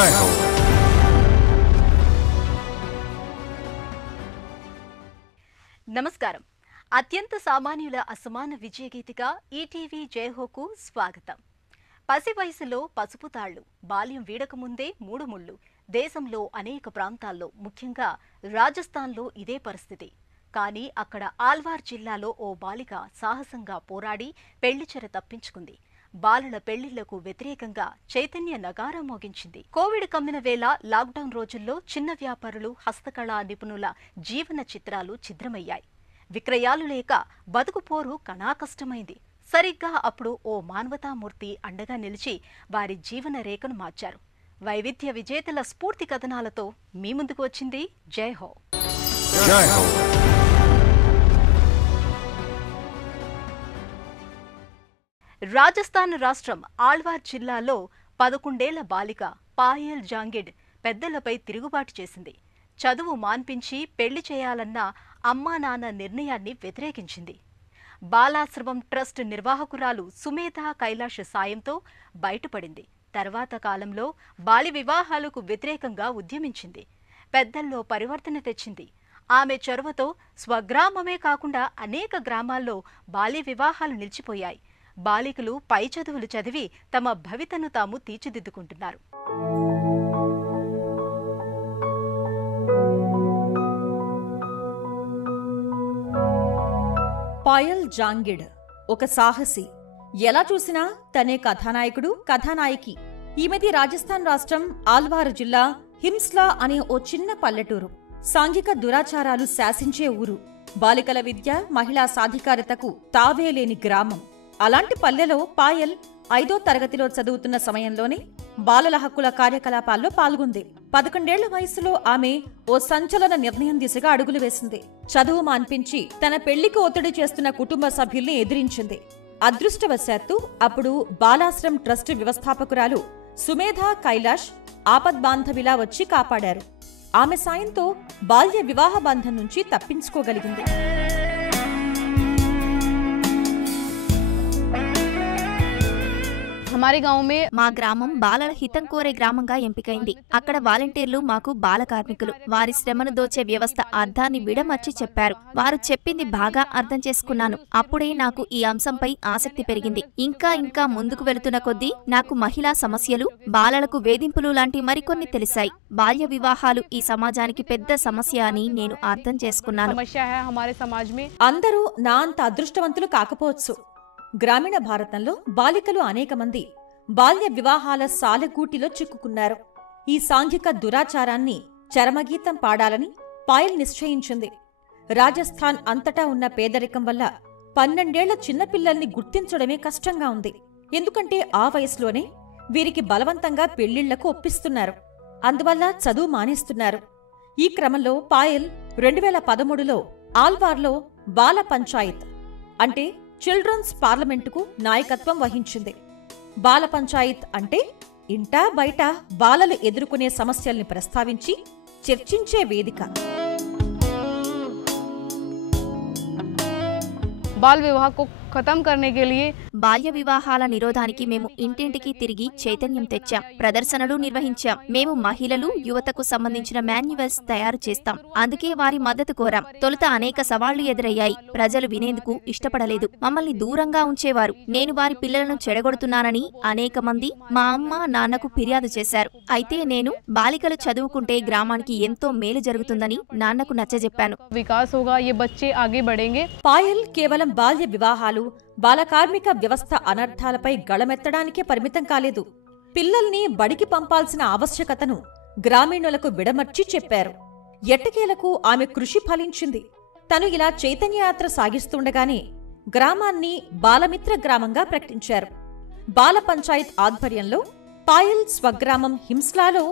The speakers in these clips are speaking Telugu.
జై హో. నమస్కారం. అత్యంత సామాన్యుల అసమాన విజయగీతిగా ఈటీవీ జయహోకు స్వాగతం. పసి వయసులో పసుపు తాళ్లు, బాల్యం వీడకముందే మూడు ముళ్ళు. దేశంలో అనేక ప్రాంతాల్లో, ముఖ్యంగా రాజస్థాన్లో ఇదే పరిస్థితి. కానీ అక్కడ ఆల్వార్ జిల్లాలో ఓ బాలిక సాహసంగా పోరాడి పెళ్లిచెర తప్పించుకుంది. బాలల పెళ్లిళ్లకు వ్యతిరేకంగా చైతన్య నగారా మోగించింది. కోవిడ్ కమ్మిన వేళ లాక్డౌన్ రోజుల్లో చిన్న వ్యాపారులు, హస్తకళా నిపుణుల జీవన చిత్రాలు ఛిద్రమయ్యాయి. విక్రయాలు లేక బతుకుపోరు కణాకష్టమైంది. సరిగ్గా అప్పుడు ఓ మానవతామూర్తి అండగా నిలిచి వారి జీవన రేఖను మార్చారు. వైవిధ్య విజేతల స్ఫూర్తి కథనాలతో మీ ముందుకు వచ్చింది జై హో. జై హో. రాజస్థాన్ రాష్ట్రం ఆల్వార్ జిల్లాలో 11 ఏళ్ల బాలిక పాయల్ జాంగిడ్ పెద్దలపై తిరుగుబాటు చేసింది. చదువు మాన్పించి పెళ్లి చేయాలన్న అమ్మా నాన్న నిర్ణయాన్ని వ్యతిరేకించింది. బాలాశ్రమం ట్రస్ట్ నిర్వాహకురాలు సుమేధా కైలాష్ సాయంతో బయటపడింది. తర్వాత కాలంలో బాల్య వివాహాలకు వ్యతిరేకంగా ఉద్యమించింది. పెద్దల్లో పరివర్తన తెచ్చింది. ఆమె చొరవతో స్వగ్రామమే కాకుండా అనేక గ్రామాల్లో బాల్య వివాహాలు నిలిచిపోయాయి. బాలికలు పై చదువులు చదివి తమ భవితను తాము తీర్చిదిద్దుకుంటున్నారు. పాయల్ జాంగిడ్ ఒక సాహసి. ఎలా చూసినా తనే కథానాయకుడు, కథానాయకి. ఈమెది రాజస్థాన్ రాష్ట్రం ఆల్వార్ జిల్లా హిమ్స్లా అనే ఓ చిన్న పల్లెటూరు. సాంఘిక దురాచారాలు శాసించే ఊరు. బాలికల విద్య, మహిళా సాధికారతకు తావేలేని గ్రామం. అలాంటి పల్లెలో పాయల్ 5వ తరగతిలో చదువుతున్న సమయంలోనే బాలల హక్కుల కార్యకలాపాల్లో పాల్గొంది. 11 ఏళ్ల వయసులో ఆమె ఓ సంచలన నిర్ణయం దిశగా అడుగులు వేసింది. చదువు మాన్పించి తన పెళ్లికి ఒత్తిడి చేస్తున్న కుటుంబ సభ్యుల్ని ఎదిరించింది. అదృష్టవశాత్తు అప్పుడు బాలాశ్రమ్ ట్రస్ట్ వ్యవస్థాపకురాలు సుమేధా కైలాష్ ఆపద్బాంధవిలా వచ్చి కాపాడారు. ఆమె సాయంతో బాల్య వివాహ బంధం నుంచి తప్పించుకోగలిగింది. మా గ్రామం బాలల హితం కోరే గ్రామంగా ఎంపికైంది. అక్కడ వాలంటీర్లు మాకు బాల కార్మికులు. వారి శ్రమను దోచే వ్యవస్థ అర్థాన్ని విడమర్చి చెప్పారు. వారు చెప్పింది బాగా అర్థం చేసుకున్నాను. అప్పుడే నాకు ఈ అంశంపై ఆసక్తి పెరిగింది. ఇంకా ఇంకా ముందుకు వెళుతున్న కొద్దీ నాకు మహిళా సమస్యలు, బాలలకు వేధింపులు లాంటి మరికొన్ని తెలిసాయి. బాల్య వివాహాలు ఈ సమాజానికి పెద్ద సమస్య అని నేను అర్థం చేసుకున్నాను. అందరూ నా అంత అదృష్టవంతులు కాకపోవచ్చు. గ్రామీణ భారతంలో బాలికలు అనేక మంది బాల్య వివాహాల సాలెగూటిలో చిక్కుకున్నారు. ఈ సాంఘిక దురాచారాన్ని చరమగీతం పాడాలని పాయల్ నిశ్చయించింది. రాజస్థాన్ అంతటా ఉన్న పేదరికం వల్ల 12 ఏళ్ల చిన్నపిల్లల్ని గుర్తించడమే కష్టంగా ఉంది. ఎందుకంటే ఆ వయసులోనే వీరికి బలవంతంగా పెళ్లిళ్లకు ఒప్పిస్తున్నారు. అందువల్ల చదువు మానేస్తున్నారు. ఈ క్రమంలో పాయల్ 2013లో ఆల్వార్లో బాల పంచాయత్ అంటే చిల్డ్రన్స్ పార్లమెంటుకు నాయకత్వం వహించింది. బాల పంచాయత్ అంటే ఇంటా బయట బాలలు ఎదుర్కొనే సమస్యల్ని ప్రస్తావించి చర్చించే వేదిక. బాల్ వివాహ को खत्म करने के लिए బాల్య వివాహాల నిరోధానికి మేము ఇంటింటికి తిరిగి చైతన్యం తెచ్చాం. ప్రదర్శనలు నిర్వహించాం. మేము మహిళలు, యువతకు సంబంధించిన మాన్యువల్స్ తయారు చేస్తాం. అందుకే వారి మద్దతు కోరాం. తొలుత అనేక సవాళ్లు ఎదురయ్యాయి. ప్రజలు వినేందుకు ఇష్టపడలేదు. మమ్మల్ని దూరంగా ఉంచేవారు. నేను వారి పిల్లలను చెడగొడుతున్నానని అనేక మంది మా అమ్మ, నాన్నకు ఫిర్యాదు చేశారు. అయితే నేను బాలికలు చదువుకుంటే గ్రామానికి ఎంతో మేలు జరుగుతుందని నాన్నకు నచ్చజెప్పాను. వికాస్ होगा, ये बच्चे आगे बढ़ेंगे. పాయల్ కేవలం బాల్య వివాహాలు, బాలకార్మిక వ్యవస్థ అనర్థాలపై గళమెత్తడానికే పరిమితం కాలేదు. పిల్లల్ని బడికి పంపాల్సిన ఆవశ్యకతను గ్రామీణులకు విడమర్చి చెప్పారు. ఎట్టకేలకు ఆమె కృషి ఫలించింది. తను ఇలా చైతన్యయాత్ర సాగిస్తుండగానే గ్రామాన్ని బాలమిత్ర గ్రామంగా ప్రకటించారు. బాల పంచాయత్ ఆధ్వర్యంలో పాయల్ స్వగ్రామం హిమ్స్లాలో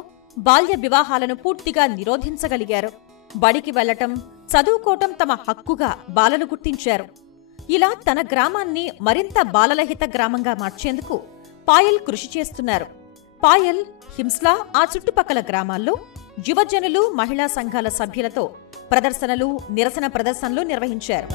బాల్య వివాహాలను పూర్తిగా నిరోధించగలిగారు. బడికి వెళ్లటం, చదువుకోవటం తమ హక్కుగా బాలలు గుర్తించారు. ఇలా తన గ్రామాన్ని మరింత బాలలహిత గ్రామంగా మార్చేందుకు పాయల్ కృషి చేస్తున్నారు. పాయల్ హిమ్స్లా, ఆ చుట్టుపక్కల గ్రామాల్లో యువజనులు, మహిళా సంఘాల సభ్యులతో ప్రదర్శనలు, నిరసన ప్రదర్శనలు నిర్వహించారు.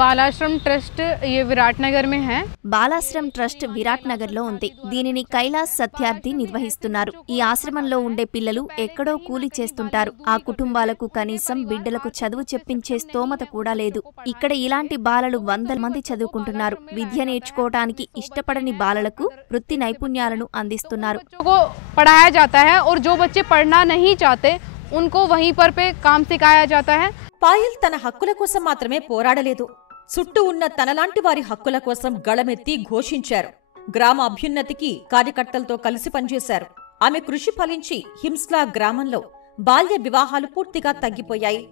बालाश्रम ट्रस्ट ये विराटनगर में है। బాలాశ్రమ్ ట్రస్ట్ విరాట్ నగర్ లో ఉంది. దీనిని కైలాస్ సత్యార్థి నిర్వహిస్తున్నారు. ఈ ఆశ్రమంలో ఉండే పిల్లలు ఎక్కడో కూలి చేస్తుంటారు. ఆ కుటుంబాలకు కనీసం బిడ్డలకు చదువు చెప్పించే స్తోమత కూడా లేదు. ఇక్కడ ఇలాంటి బాలలు 100 మంది చదువుకుంటున్నారు. విద్య నేర్చుకోవడానికి ఇష్టపడని బాలలకు వృత్తి నైపుణ్యాలను అందిస్తున్నారు. को पढ़ाया जाता है और जो बच्चे पढ़ना नहीं चाहते उनको वहीं पर पे काम सिखाया जाता है। పాయల్ తన హక్కుల కోసం మాత్రమే పోరాడలేదు, చుట్టూ ఉన్న తనలాంటి వారి హక్కుల కోసం గళమెత్తి ఘోషించారు. గ్రామ అభ్యున్నతికి కార్యకర్తలతో కలిసి పనిచేశారు. ఆమె కృషి ఫలించి హింస్లా గ్రామంలో బాల్య వివాహాలు పూర్తిగా తగ్గిపోయాయి.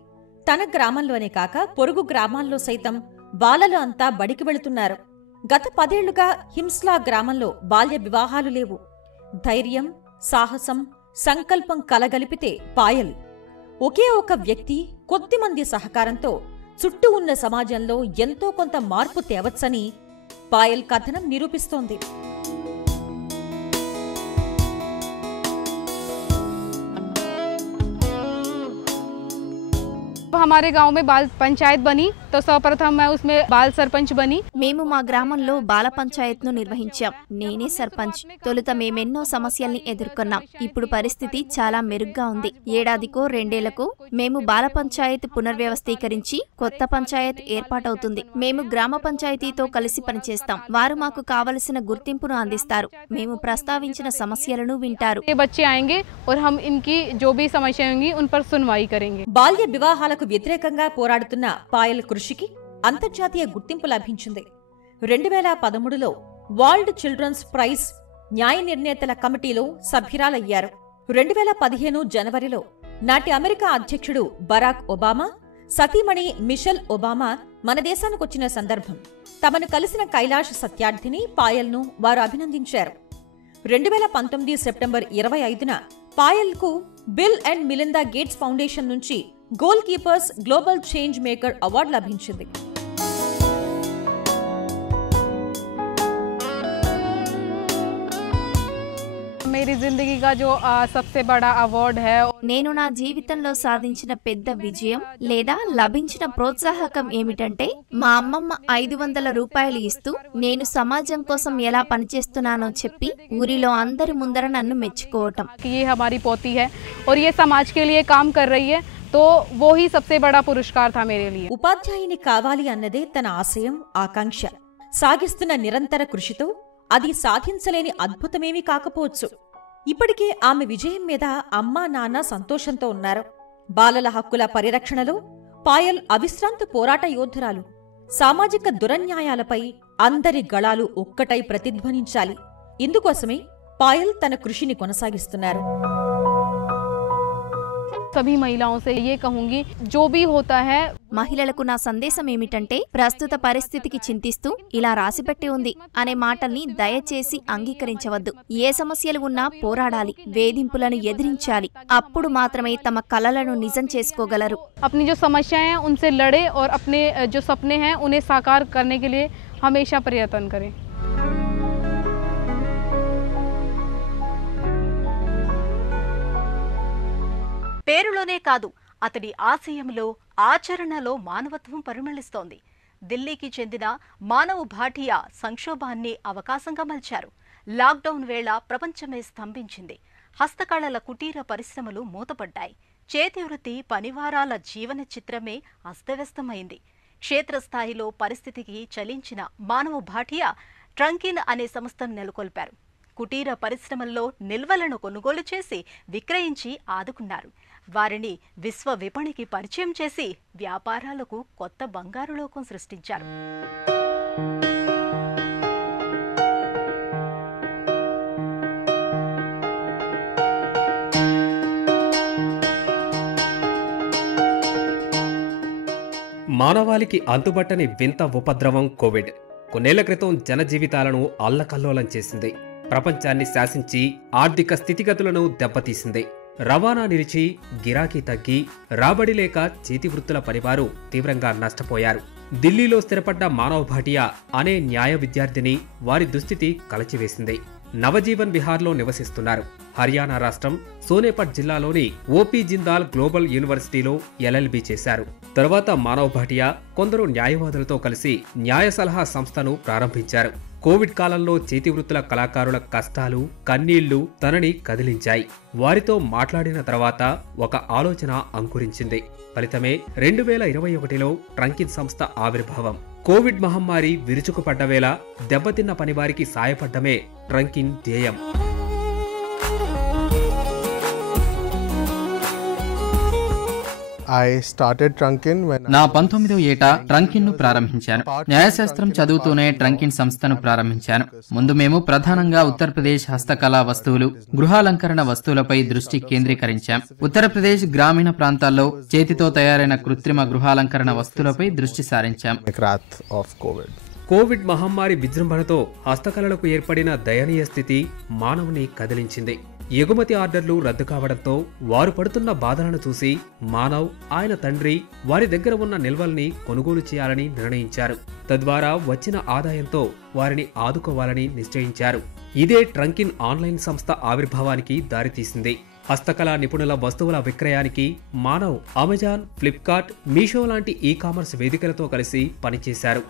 తన గ్రామంలోనే కాక పొరుగు గ్రామాల్లో సైతం బాలలు అంతా బడికి వెళుతున్నారు. గత 10 ఏళ్లుగా హింస్లా గ్రామంలో బాల్య వివాహాలు లేవు. ధైర్యం, సాహసం, సంకల్పం కలగలిపితే పాయల్ ఒకే ఒక వ్యక్తి, కొద్దిమంది సహకారంతో చుట్టూ ఉన్న సమాజంలో ఎంతో కొంత మార్పు తేవచ్చని పాయల్ కథనం నిరూపిస్తోంది. हमारे गांव में बाल पंचायत बनी तो सर्वप्रथम मैं उसमें बाल सरपंच बनी। మేము మా గ్రామంలో బాల పంచాయత్ను నిర్వహించాం. నేనే సర్పంచ్. తొలుత మేమెన్నో సమస్యల్ని ఎదుర్కొన్నాం. ఇప్పుడు పరిస్థితి చాలా మెరుగ్గా ఉంది. ఏడాదికో 2 ఏళ్లకో మేము బాల పంచాయత్ పునర్వ్యవస్థీకరించి కొత్త పంచాయత్ ఏర్పాటవుతుంది. మేము గ్రామ పంచాయతీతో కలిసి పనిచేస్తాం. వారు మాకు కావలసిన గుర్తింపును అందిస్తారు. మేము ప్రస్తావించిన సమస్యలను వింటారు. ये बच्चे आएंगे और हम इनकी जो भी समस्याएं होंगी उन पर सुनवाई करेंगे। బాల్య వివాహాలకు వ్యతిరేకంగా పోరాడుతున్న పాయల్ కృషికి అంతర్జాతీయ గుర్తింపు లభించింది. 2013లో వరల్డ్ చిల్డ్రన్స్ ప్రైజ్ న్యాయ నిర్ణేతల కమిటీలో సభ్యురాలయ్యారు. 2015 జనవరిలో నాటి అమెరికా అధ్యక్షుడు బరాక్ ఒబామా, సతీమణి మిషెల్ ఒబామా మన దేశానికొచ్చిన సందర్భం. తమను కలిసిన కైలాష్ సత్యార్థిని పాయల్ను వారు అభినందించారు. 2019 సెప్టెంబర్ 25న పాయల్కు Bill and Melinda Gates Foundation నుంచి goal keepers global change maker award లభించింది. मेरी जिंदगी का जो सबसे बड़ा अवार्ड है। నేను నా జీవితంలో సాధించిన పెద్ద విజయం లేదా లభించిన ప్రోత్సాహకం ఏమిటంటే మా అమ్మమ్మ 500 రూపాయలు ఇస్తూ నేను సమాజం కోసం ఎలా పనిచేస్తున్నానో చెప్పి ఊరిలో అందరి ముందర నన్ను మెచ్చుకోవటం. ये हमारी पोती है और ये समाज के लिए काम कर रही है, तो वो ही सबसे बड़ा पुरस्कार था मेरे लिए। ఉపాధ్యాయుని కావాలి అన్నదే తన ఆశయం, ఆకాంక్ష. సాగిస్తున్న నిరంతర కృషితో అది సాధించలేని అద్భుతమేమీ కాకపోవచ్చు. ఇప్పటికే ఆమె విజయం మీద అమ్మా నాన్న సంతోషంతో ఉన్నారు. బాలల హక్కుల పరిరక్షణలో పాయల్ అవిశ్రాంత పోరాట యోధురాలు. సామాజిక దురన్యాయాలపై అందరి గళాలు ఒక్కటై ప్రతిధ్వనించాలి. ఇందుకోసమే పాయల్ తన కృషిని కొనసాగిస్తున్నారు. सभी महिलाओं से ये कहूंगी, जो भी होता है। మహిళలకు నా సందేశం ఏమిటంటే ప్రస్తుత పరిస్థితికి చింతిస్తూ ఇలా రాసిపెట్టి ఉంది అనే మాటల్ని దయచేసి అంగీకరించవద్దు. ఏ సమస్యలు ఉన్నా పోరాడాలి, వేధింపులను ఎదిరించాలి. అప్పుడు మాత్రమే తమ కలలను నిజం చేసుకోగలరు. अपनी जो समस्याएं हैं उनसे लड़े और अपने जो सपने हैं उन्हें साकार करने के लिए हमेशा प्रयत्न करें। పేరులోనే కాదు, అతడి ఆశయంలో, ఆచరణలో మానవత్వం పరిమళిస్తోంది. ఢిల్లీకి చెందిన మానవ్ భాటియా సంక్షోభాన్ని అవకాశంగా మలిచారు. లాక్డౌన్ వేళ ప్రపంచమే స్తంభించింది. హస్తకళల కుటీర పరిశ్రమలు మూతపడ్డాయి. చేతివృత్తి పనివారాల జీవన చిత్రమే అస్తవ్యస్తమైంది. క్షేత్రస్థాయిలో పరిస్థితికి చలించిన మానవ్ భాటియా ట్రంకిన్ అనే సంస్థను నెలకొల్పారు. కుటీర పరిశ్రమల్లో నిల్వలను కొనుగోలు చేసి విక్రయించి ఆదుకున్నారు. వారిని విశ్వ విపణికి పరిచయం చేసి వ్యాపారాలకు కొత్త బంగారు లోకం సృష్టించారు. మానవాళికి అంతుబట్టని వింత ఉపద్రవం కోవిడ్ కొన్నేళ్ల క్రితం జనజీవితాలను అల్లకల్లోలం చేసింది. ప్రపంచాన్ని శాసించి ఆర్థిక స్థితిగతులను దెబ్బతీసింది. రవాణా నిలిచి, గిరాకీ తగ్గి, రాబడి లేక చేతివృత్తుల పనివారు తీవ్రంగా నష్టపోయారు. ఢిల్లీలో స్థిరపడ్డ మానవ్ భాటియా అనే న్యాయ విద్యార్థిని వారి దుస్థితి కలచివేసింది. నవజీవన్ విహార్లో నివసిస్తున్నారు. హర్యానా రాష్ట్రం సోనేపట్ జిల్లాలోని ఓపీ జిందాల్ గ్లోబల్ యూనివర్సిటీలో ఎల్ఎల్బి చేశారు. తర్వాత మానవ్ భాటియా కొందరు న్యాయవాదులతో కలిసి న్యాయ సలహా సంస్థను ప్రారంభించారు. కోవిడ్ కాలంలో చేతివృత్తుల కళాకారుల కష్టాలు, కన్నీళ్లు తనని కదిలించాయి. వారితో మాట్లాడిన తర్వాత ఒక ఆలోచన అంకురించింది. ఫలితమే 2021లో ట్రంకిన్ సంస్థ ఆవిర్భావం. కోవిడ్ మహమ్మారి విరుచుకుపడ్డ వేళ దెబ్బతిన్న పనివారికి సాయపడ్డమే ట్రంకిన్ ధ్యేయం. నా 19వ ఏట ట్రంకిన్ ను ప్రారంభించాను. న్యాయశాస్త్రం చదువుతూనే ట్రంకిన్ సంస్థను ప్రారంభించాను. ముందు మేము ప్రధానంగా ఉత్తరప్రదేశ్ హస్తకళా వస్తువులు, గృహాలంకరణ వస్తువులపై దృష్టి కేంద్రీకరించాం. ఉత్తరప్రదేశ్ గ్రామీణ ప్రాంతాల్లో చేతితో తయారైన కృత్రిమ గృహాలంకరణ వస్తువులపై దృష్టి సారించాం. కోవిడ్ మహమ్మారి విజృంభణతో హస్తకళలకు ఏర్పడిన దయనీయ స్థితి మానవుని కదిలించింది. ఎగుమతి ఆర్డర్లు రద్దు కావడంతో వారు పడుతున్న బాధలను చూసి మానవ్, ఆయన తండ్రి వారి దగ్గర ఉన్న నిల్వల్ని కొనుగోలు చేయాలని నిర్ణయించారు. తద్వారా వచ్చిన ఆదాయంతో వారిని ఆదుకోవాలని నిశ్చయించారు. ఇదే ట్రంకిన్ ఆన్లైన్ సంస్థ ఆవిర్భావానికి దారితీసింది. హస్తకళా నిపుణుల వస్తువుల విక్రయానికి మానవ్ అమెజాన్, ఫ్లిప్కార్ట్, మీషో లాంటి ఈ-కామర్స్ వేదికలతో కలిసి పనిచేశారు.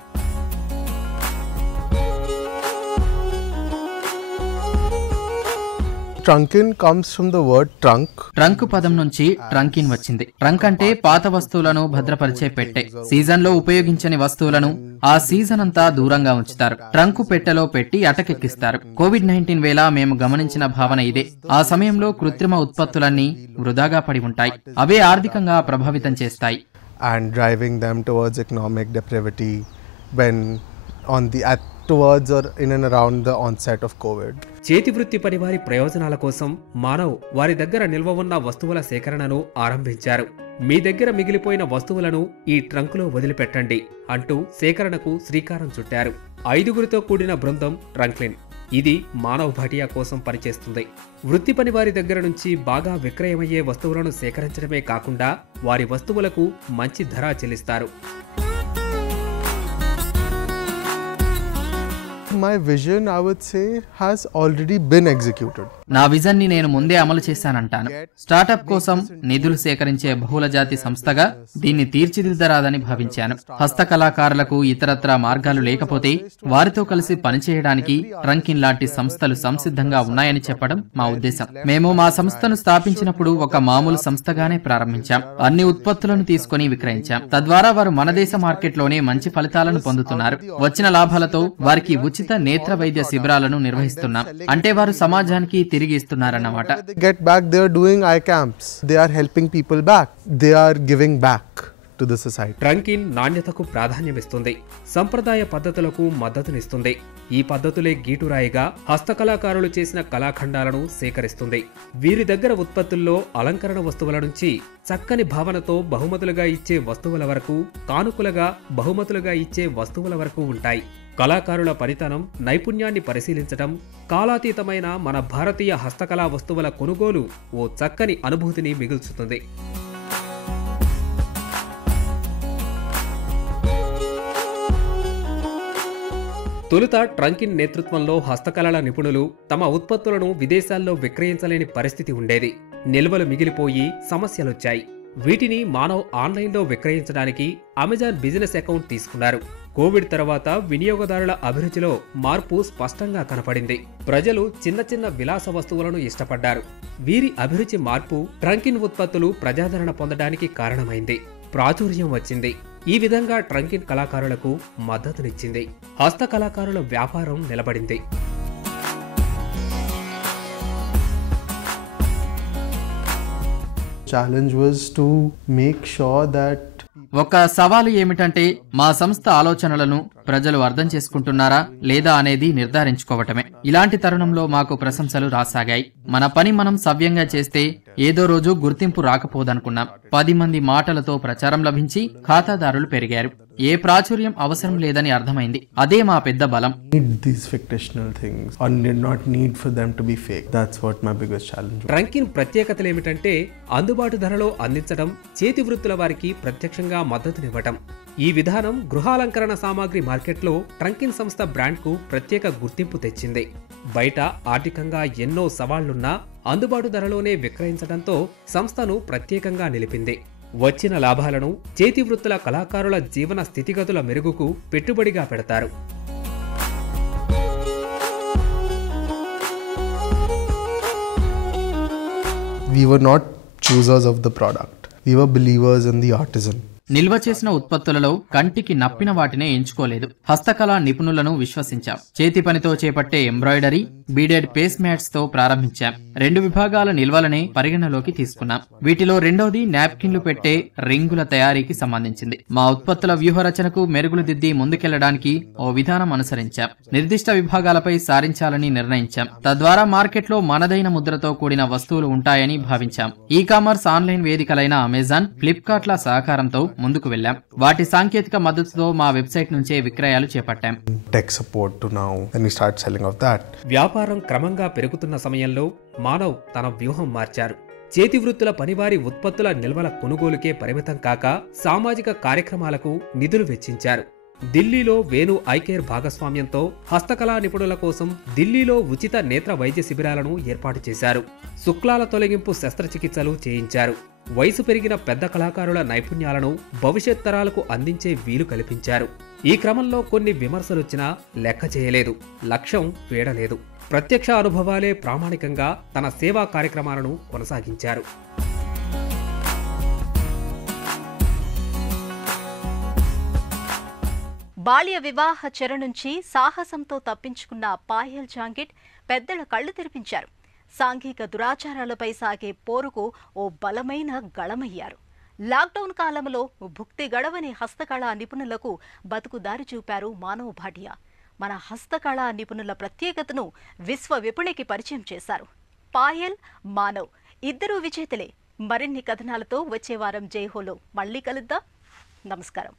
Trunkin comes from the word trunk. Trunk పదం నుంచి ట్రంకిన్ వచ్చింది. ట్రంక్ అంటే పాత వస్తువులను భద్రపరిచే పెట్టె. సీజన్ లో ఉపయోగించని వస్తువులను ఆ సీజన్ అంతా దూరంగా ఉంచుతారు. ట్రంకు పెట్టెలో పెట్టి అటకెక్కిస్తారు. కోవిడ్-19 వేళ మేము గమనించిన భావన ఇదే. ఆ సమయంలో కృత్రిమ ఉత్పత్తులన్నీ వృధాగా పడి ఉంటాయి. అవే ఆర్థికంగా ప్రభావితం చేస్తాయి. And driving them towards economic depravity when towards or in and around the onset of COVID. చేతివృత్తి పనివారి ప్రయోజనాల కోసం మానవ్ వారి దగ్గర నిల్వ ఉన్న వస్తువుల సేకరణను ఆరంభించారు. మీ దగ్గర మిగిలిపోయిన వస్తువులను ఈ ట్రంకులో వదిలిపెట్టండి అంటూ సేకరణకు శ్రీకారం చుట్టారు. 5గురితో కూడిన బృందం ట్రంక్లిన్. ఇది మానవ్ భాటియా కోసం పనిచేస్తుంది. వృత్తి పని వారి దగ్గర నుంచి బాగా విక్రయమయ్యే వస్తువులను సేకరించడమే కాకుండా వారి వస్తువులకు మంచి ధర చెల్లిస్తారు. My vision, I would say, has already been executed. నా విజన్ ని నేను ముందే అమలు చేశానంటాను. స్టార్టప్ కోసం నిధులు సేకరించే బహుళజాతి సంస్థగా దీన్ని తీర్చిదిద్దరాదని భావించాను. హస్తకళాకారులకు ఇతరత్రా మార్గాలు లేకపోతే వారితో కలిసి పనిచేయడానికి ట్రంకిన్ లాంటి సంస్థలు సంసిద్ధంగా ఉన్నాయని చెప్పడం మా ఉద్దేశం. మేము మా సంస్థను స్థాపించినప్పుడు ఒక మామూలు సంస్థగానే ప్రారంభించాం. అన్ని ఉత్పత్తులను తీసుకుని విక్రయించాం. తద్వారా వారు మన దేశ మార్కెట్లోనే మంచి ఫలితాలను పొందుతున్నారు. వచ్చిన లాభాలతో వారికి ఉచిత నేత్ర వైద్య శిబిరాలను నిర్వహిస్తున్నాం. అంటే వారు సమాజానికి తిరిగి ఇస్తున్నారన్నమాట. Get back, they are doing eye camps. They are helping people back. They are giving back to the society. ట్రంకిన్ నాణ్యతకు ప్రాధాన్యమిస్తుంది. సంప్రదాయ పద్ధతులకు మద్దతునిస్తుంది. ఈ పద్ధతులే గీటురాయిగా హస్తకళాకారులు చేసిన కళాఖండాలను సేకరిస్తుంది. వీరి దగ్గర ఉత్పత్తుల్లో అలంకరణ వస్తువుల నుంచి చక్కని భావనతో బహుమతులుగా ఇచ్చే వస్తువుల వరకు, కానుకలుగా బహుమతులుగా ఇచ్చే వస్తువుల వరకు ఉంటాయి. కళాకారుల పనితనం, నైపుణ్యాన్ని పరిశీలించటం, కాలాతీతమైన మన భారతీయ హస్తకళా వస్తువుల కొనుగోలు ఓ చక్కని అనుభూతిని మిగుల్చుతుంది. తొలుత ట్రంకిన్ నేతృత్వంలో హస్తకళల నిపుణులు తమ ఉత్పత్తులను విదేశాల్లో విక్రయించలేని పరిస్థితి ఉండేది. నిల్వలు మిగిలిపోయి సమస్యలొచ్చాయి. వీటిని మానవ్ ఆన్లైన్లో విక్రయించడానికి అమెజాన్ బిజినెస్ అకౌంట్ తీసుకున్నారు. కోవిడ్ తర్వాత వినియోగదారుల అభిరుచిలో మార్పు స్పష్టంగా కనపడింది. ప్రజలు చిన్న చిన్న విలాస వస్తువులను ఇష్టపడ్డారు. వీరి అభిరుచి మార్పు ట్రంకిన్ ఉత్పత్తులు ప్రజాదరణ పొందడానికి కారణమైంది. ప్రాచుర్యం వచ్చింది. ఈ విధంగా ట్రంకిన్ కళాకారులకు మద్దతునిచ్చింది. హస్త కళాకారుల వ్యాపారం నిలబడింది. Challenge was to make sure that ఒక సవాలు ఏమిటంటే మా సంస్థ ఆలోచనలను ప్రజలు అర్థం చేసుకుంటున్నారా లేదా అనేది నిర్ధారించుకోవటమే. ఇలాంటి తరుణంలో మాకు ప్రశంసలు రాసాగాయి. మన పని మనం సవ్యంగా చేస్తే ఏదో రోజు గుర్తింపు రాకపోదనుకున్నాం. 10 మంది మాటలతో ప్రచారం లభించి ఖాతాదారులు పెరిగారు. ఏ ప్రాచుర్యం అవసరం లేదని అర్థమైంది. అదే మా పెద్ద బలం. these fictional things or did not need for them to be fake. That's what my biggest challenge was. ట్రంకిన్ ప్రత్యేకతలు ఏమిటంటే అందుబాటు ధరలో అందించడం, చేతి వృత్తుల వారికి ప్రత్యక్షంగా మద్దతునివ్వటం. ఈ విధానం గృహాలంకరణ సామాగ్రి మార్కెట్లో ట్రంకిన్ సంస్థ బ్రాండ్కు ప్రత్యేక గుర్తింపు తెచ్చింది. బయట ఆర్థికంగా ఎన్నో సవాళ్లున్నా అందుబాటు ధరలోనే విక్రయించడంతో సంస్థను ప్రత్యేకంగా నిలిపింది. వచ్చిన లాభాలను చేతి వృత్తుల కళాకారుల జీవన స్థితిగతుల మెరుగుకు పెట్టుబడిగా పెడతారు. We were not choosers of the product. We were believers in the artisan. నిల్వ చేసిన ఉత్పత్తులలో కంటికి నప్పిన వాటినే ఎంచుకోలేదు. హస్తకళా నిపుణులను విశ్వసించాం. చేతి పనితో చేపట్టే ఎంబ్రాయిడరీ, బీడెడ్ పేస్ మ్యాట్స్ తో ప్రారంభించాం. 2 విభాగాల నిల్వలనే పరిగణలోకి తీసుకున్నాం. వీటిలో రెండోది నాప్కిన్లు పెట్టే రింగుల తయారీకి సంబంధించింది. మా ఉత్పత్తుల వ్యూహరచనకు మెరుగులు దిద్ది ముందుకెళ్లడానికి ఓ విధానం అనుసరించాం. నిర్దిష్ట విభాగాలపై సారించాలని నిర్ణయించాం. తద్వారా మార్కెట్లో మనదైన ముద్రతో కూడిన వస్తువులు ఉంటాయని భావించాం. ఈ-కామర్స్ ఆన్లైన్ వేదికలైన అమెజాన్, ఫ్లిప్కార్ట్ల సహకారంతో ముందుకు వెళ్ళాం. వాటి సాంకేతిక మద్దతుతో మా వెబ్సైట్ నుంచే విక్రయాలు చేపట్టాం. Tech support to now and we start selling of that. వ్యాపారం క్రమంగా పెరుగుతున్న సమయంలో మానవ్ తన వ్యూహం మార్చారు. చేతి వృత్తుల పనివారి ఉత్పత్తుల నిల్వల కొనుగోలుకే పరిమితం కాక సామాజిక కార్యక్రమాలకు నిధులు వెచ్చించారు. ఢిల్లీలో వేణు ఐ కేర్ భాగస్వామ్యంతో హస్తకళా నిపుణుల కోసం ఢిల్లీలో ఉచిత నేత్ర వైద్య శిబిరాలను ఏర్పాటు చేశారు. శుక్లాల తొలగింపు శస్త్రచికిత్సలు చేయించారు. వయసు పెరిగిన పెద్ద కళాకారుల నైపుణ్యాలను భవిష్యత్ తరాలకు అందించే వీలు కల్పించారు. ఈ క్రమంలో కొన్ని విమర్శలొచ్చినా లెక్క చేయలేదు. లక్ష్యం వీడలేదు. ప్రత్యక్ష అనుభవాలే ప్రామాణికంగా తన సేవా కార్యక్రమాలను కొనసాగించారు. బాల్య వివాహ చెర నుంచి సాహసంతో తప్పించుకున్న పాయల్ జాంగిట్ పెద్దల కళ్లు తెరిపించారు. సాంఘిక దురాచారాలపై సాగే పోరుకు ఓ బలమైన గళమయ్యారు. లాక్డౌన్ కాలంలో భుక్తి గడవని హస్తకళా నిపుణులకు బతుకుదారి చూపారు మానవ్ భాటియా. మన హస్తకళా నిపుణుల ప్రత్యేకతను విశ్వ విపణికి పరిచయం చేశారు. పాయల్, మానవ్ ఇద్దరూ విజేతలే. మరిన్ని కథనాలతో వచ్చే వారం జైహోలో మళ్లీ కలుద్దాం. నమస్కారం.